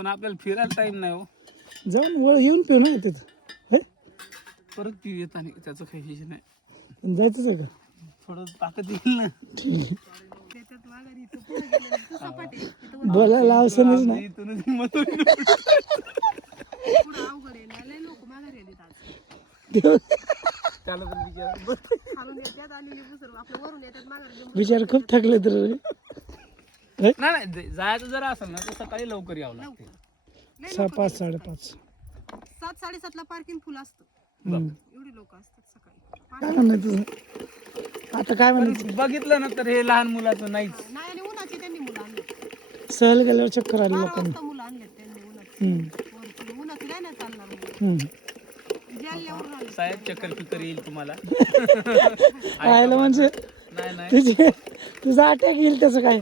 पण आपल्याला फिरायला टाइम नाही हो. जाऊन वळ येऊन पिऊ ना तिथं हे? परत पिऊ येत आणि त्याचं काही विषय नाही. जायचंच आहे का थोडं ताकद येईल ना. बोलायला अवसरच नाही इथूनच हिंमत होईल. त्याला पण विचार खूप थकले तर नाही नाही, जायचं जर असेल ना तर सकाळी लवकर यावं लागते. 5 5:30 7-7:30ला पार्किंग फुल असतं. एवढी लोक असतात सकाळी. काय म्हणणं तुझं आता काय म्हणायचं पण बघितलं ना तर हे लहान मुलाचं नाहीच. नाही आणि उन्हाची त्यांनी मुलं आणली. सहल गेल्यावर चक्कर आली 12 लोकांना वाजता मुलं आणलेत त्यांनी उन्हाची. वरती उन्हाची नाही ना चालणार मुलं. जालन्यावरून आले. साहेब चक्कर फिकर येईल तुम्हाला. पाहायला म्हणजे नाही नाही, तुझा अटॅक येईल त्याचं काय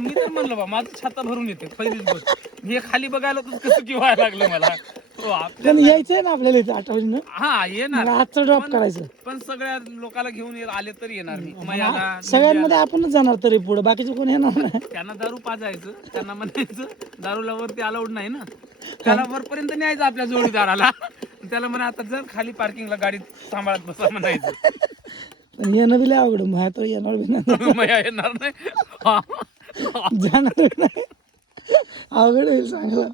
मी तर म्हणलं बा माझं छाता भरून येते पहिलीच गोष्ट. हे खाली बघायला तर कसं की व्हायला लागलं मला. हो पण आपल्याला यायचंय ना आपल्याला इथे आठवणीनं हा येणार. आजचा ड्रॉप करायचं पण सगळ्या लोकांना घेऊन आले तर येणार मी. मयाला सगळ्यांमध्ये आपणच जाणार तरी पुढे बाकीचे कोण येणार नाही त्यांना दारू पाजायचं, त्यांना म्हणायचं दारूला वरती अलाउड नाही ना, त्याला वरपर्यंत न्यायचं आपल्या जोडीदाराला. त्याला म्हणा आता जर खाली पार्किंगला गाडी सांभाळत बसा म्हणायचं. पण येणं बी लय अवघड मग तो येणार बी नाही मया येणार नाही. जाणार बी नाही अवघड होईल चांगलं